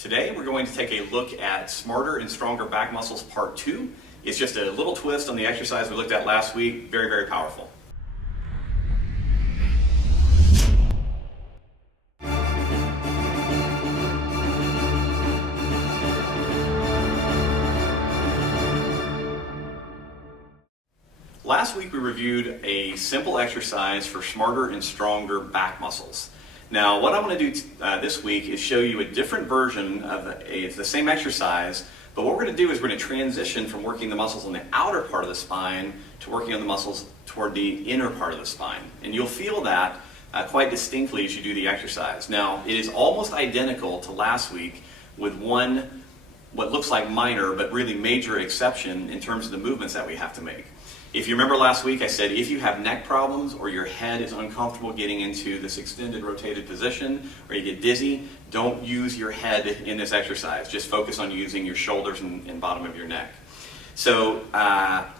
Today we're going to take a look at Smarter and Stronger Back Muscles Part 2. It's just a little twist on the exercise we looked at last week. Very, very powerful. Last week we reviewed a simple exercise for smarter and stronger back muscles. Now what I'm going to do this week is show you a different version of the same exercise, but what we're going to do is we're going to transition from working the muscles on the outer part of the spine to working on the muscles toward the inner part of the spine. And you'll feel that quite distinctly as you do the exercise. Now it is almost identical to last week with one what looks like minor but really major exception in terms of the movements that we have to make. If you remember last week, I said if you have neck problems or your head is uncomfortable getting into this extended rotated position or you get dizzy, don't use your head in this exercise. Just focus on using your shoulders and bottom of your neck. So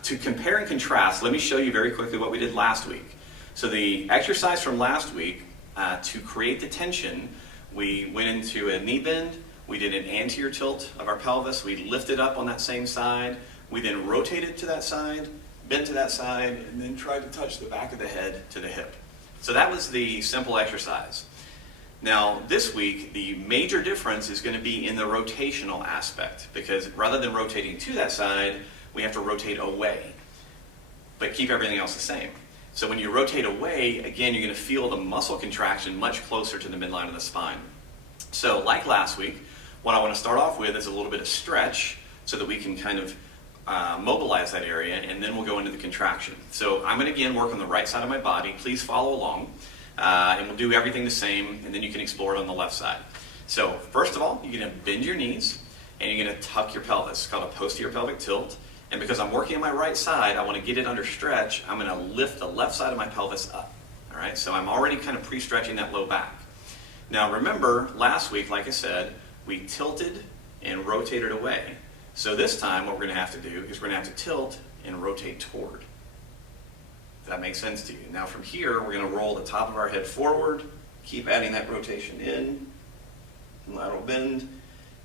to compare and contrast, let me show you very quickly what we did last week. So the exercise from last week, to create the tension, we went into a knee bend, we did an anterior tilt of our pelvis, we lifted up on that same side, we then rotated to that side, bent to that side, and then tried to touch the back of the head to the hip. So that was the simple exercise. Now this week, the major difference is going to be in the rotational aspect, because rather than rotating to that side, we have to rotate away, but keep everything else the same. So when you rotate away, again, you're going to feel the muscle contraction much closer to the midline of the spine. So like last week, what I want to start off with is a little bit of stretch so that we can kind of mobilize that area, and then we'll go into the contraction. So I'm going to again work on the right side of my body. Please follow along, and we'll do everything the same, and then you can explore it on the left side. So first of all, you're going to bend your knees, and you're going to tuck your pelvis. It's called a posterior pelvic tilt. And because I'm working on my right side, I want to get it under stretch. I'm going to lift the left side of my pelvis up. All right, so I'm already kind of pre-stretching that low back. Now remember, last week, like I said, we tilted and rotated away. So this time what we're going to have to do is we're going to have to tilt and rotate toward. Does that make sense to you? Now from here we're going to roll the top of our head forward, keep adding that rotation in, lateral bend,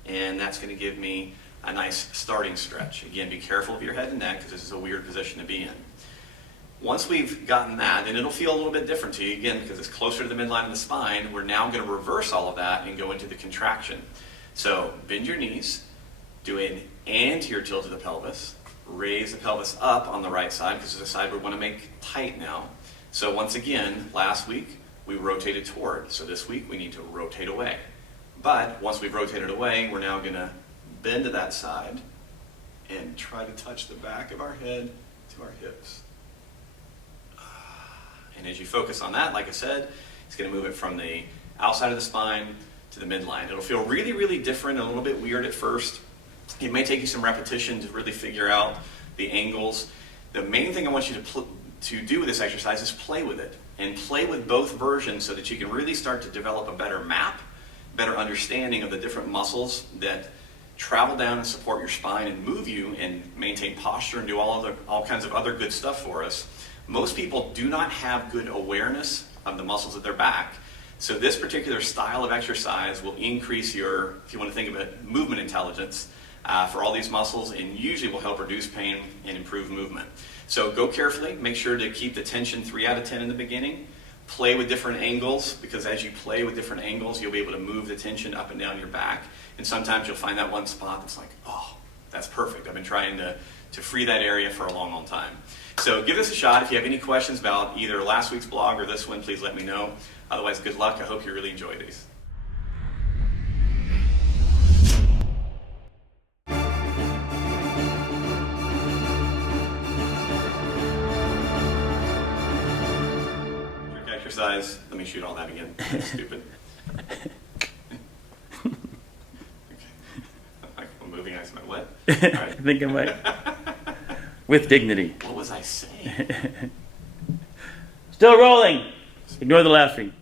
and that's going to give me a nice starting stretch. Again, be careful of your head and neck because this is a weird position to be in. Once we've gotten that, and it'll feel a little bit different to you again because it's closer to the midline of the spine, we're now going to reverse all of that and go into the contraction. So bend your knees, do an anterior tilt of the pelvis, raise the pelvis up on the right side because it's the side we want to make tight now. So once again, last week we rotated toward, so this week we need to rotate away. But once we've rotated away, we're now going to bend to that side and try to touch the back of our head to our hips. And as you focus on that, like I said, it's going to move it from the outside of the spine to the midline. It'll feel really, really different and a little bit weird at first. It may take you some repetition to really figure out the angles. The main thing I want you to do with this exercise is play with it. And play with both versions so that you can really start to develop a better map, better understanding of the different muscles that travel down and support your spine and move you and maintain posture and do all kinds of other good stuff for us. Most people do not have good awareness of the muscles of their back. So this particular style of exercise will increase your, if you want to think of it, movement intelligence for all these muscles, and usually will help reduce pain and improve movement. So go carefully, make sure to keep the tension 3 out of 10 in the beginning. Play with different angles, because as you play with different angles, you'll be able to move the tension up and down your back. And sometimes you'll find that one spot that's like, oh, that's perfect. I've been trying to free that area for a long, long time. So give this a shot. If you have any questions about either last week's blog or this one, please let me know. Otherwise, good luck. I hope you really enjoy these. Exercise. Let me shoot all that again. That's stupid. Okay. I'm moving. I my what? All right. I think I might. With dignity. What was I saying? Still rolling. Ignore the laughing.